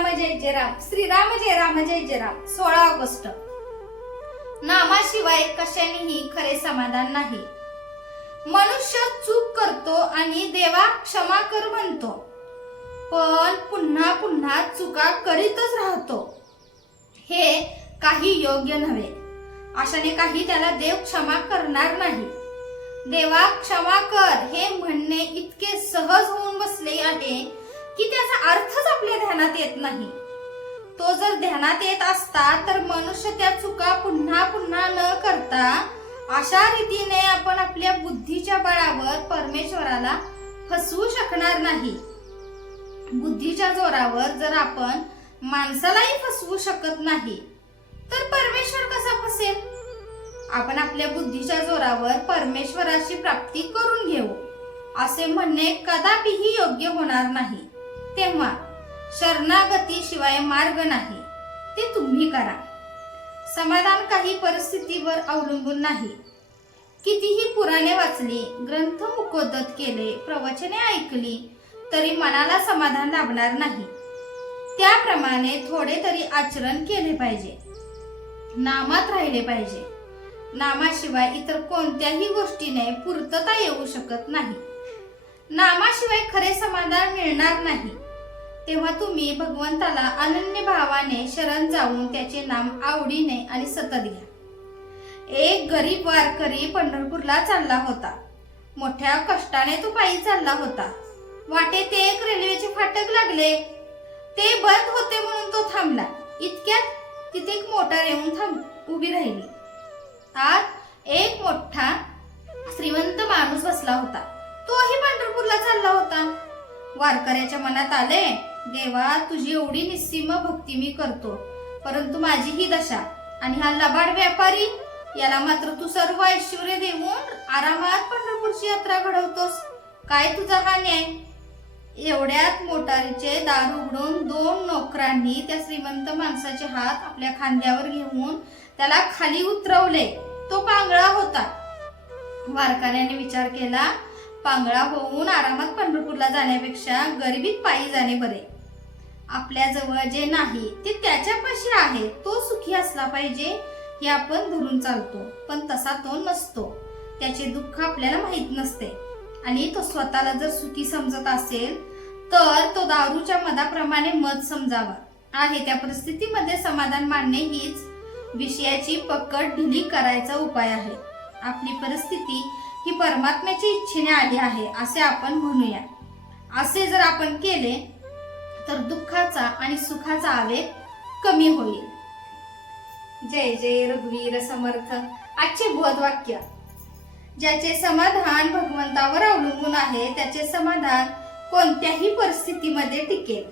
श्रीराम जय जय राम, श्रीराम जय राम जय जय Ram. 16 August. नामाशिवाय कशानेही खरे समाधान नाही. मनुष्य चूक करतो आणि देवा क्षमा कर म्हणतो, पण पुन्हा पुन्हा चुका करीतच राहतो. हे काही योग्य नव्हे. अशाने काही त्याला देव क्षमा करणार नाही. देवा क्षमा कर हे म्हणणे इतके सहज होऊन बसले आहे की त्याचा अर्थच आपल्या ध्यानात येत नाही. तो जर ध्यानात येत असता तर मनुष्य त्या चुका पुन्हा पुन्हा न करता अशा रीतीने आपण आपल्या बुद्धीच्या बळावर परमेश्वराला फसवू शकणार नाही. बुद्धीच्या जोरावर जर आपण माणसालाही फसवू शकत नाही तर परमेश्वर कसा फसेल? आपण आपल्या बुद्धीच्या जोरावर परमेश्वराची प्राप्ती करून घेऊ असे म्हणणे कदापिही योग्य होणार नाही. तेव्हा शरणागती शिवाय मार्ग नाही, ते तुम्ही करा. समाधान काही परिस्थितीवर अवलंबून नाही. कितीही पुराणे वाचली, ग्रंथ मुखोद्गत केले, प्रवचने ऐकली तरी मनाला समाधान लाभणार नाही. त्याप्रमाणे थोडे तरी आचरण केले पाहिजे, नामात राहिले पाहिजे. नामाशिवाय इतर कोणत्याही गोष्टीने पूर्तता येऊ शकत नाही. नामाशिवाय खरे समाधान मिळणार नाही. तेव्हा तुम्ही भगवंताला अनन्य भावाने शरण जाऊन त्याचे नाम आवडीने आणि सतत घ्या. एक गरीब वारकरी पंढरपूरला चालला होता. मोठ्या कष्टाने तो पायी चालला होता. वाटेत एक रेल्वेचे फाटक लागले. ते बंद होते म्हणून तो थांबला. इतक्यात तिथे एक मोटार येऊन उभी राहिली. आत एक मोठा श्रीमंत माणूस बसला होता. तोही पंढरपूरला चालला होता. वारकऱ्याच्या मनात आले, देवा तुझी एवढी निस्सीम भक्ती मी करतो, परंतु माझी ही दशा आणि हा लबाड व्यापारी याला मात्र तू सर्व ऐश्वर्य देऊन आरामात पंढरपूरची यात्रा घडवतोस. काय तुझा हा न्याय? एवढ्यात मोटारीचे दार उघडून 2 नोकरांनी त्या श्रीमंत माणसाचे हात आपल्या खांद्यावर घेऊन त्याला खाली उतरवले. तो पांगळा होता. वारकऱ्याने विचार केला, पांगळा होऊन आरामात पंढरपूरला जाण्यापेक्षा गरिबीत पायी जाणे बरे. आपल्या जवळ जे नाही ते त्याच्यापाशी आहे, तो सुखी असला पाहिजे हे आपण धरून चालतो, पण तसा तो नसतो. त्याचे दुःख आपल्याला माहित नसते आणि तो स्वतःला जर सुखी समजत असेल तर तो दारूच्या मदाप्रमाणे मद समजावा. आहे त्या परिस्थितीमध्ये समाधान मानणे हीच विषयाची पकड ढिली करायचा उपाय आहे. आपली परिस्थिती ही परमात्म्याच्या इच्छेने आली आहे असे आपण म्हणूया. असे जर आपण केले तर दुःखाचा आणि सुखाचा आवेग कमी होईल. जय जय रघुवीर समर्थ. आजचे बोधवाक्य, ज्याचे समाधान भगवंतावर अवलंबून आहे त्याचे समाधान कोणत्याही परिस्थितीमध्ये टिकेल.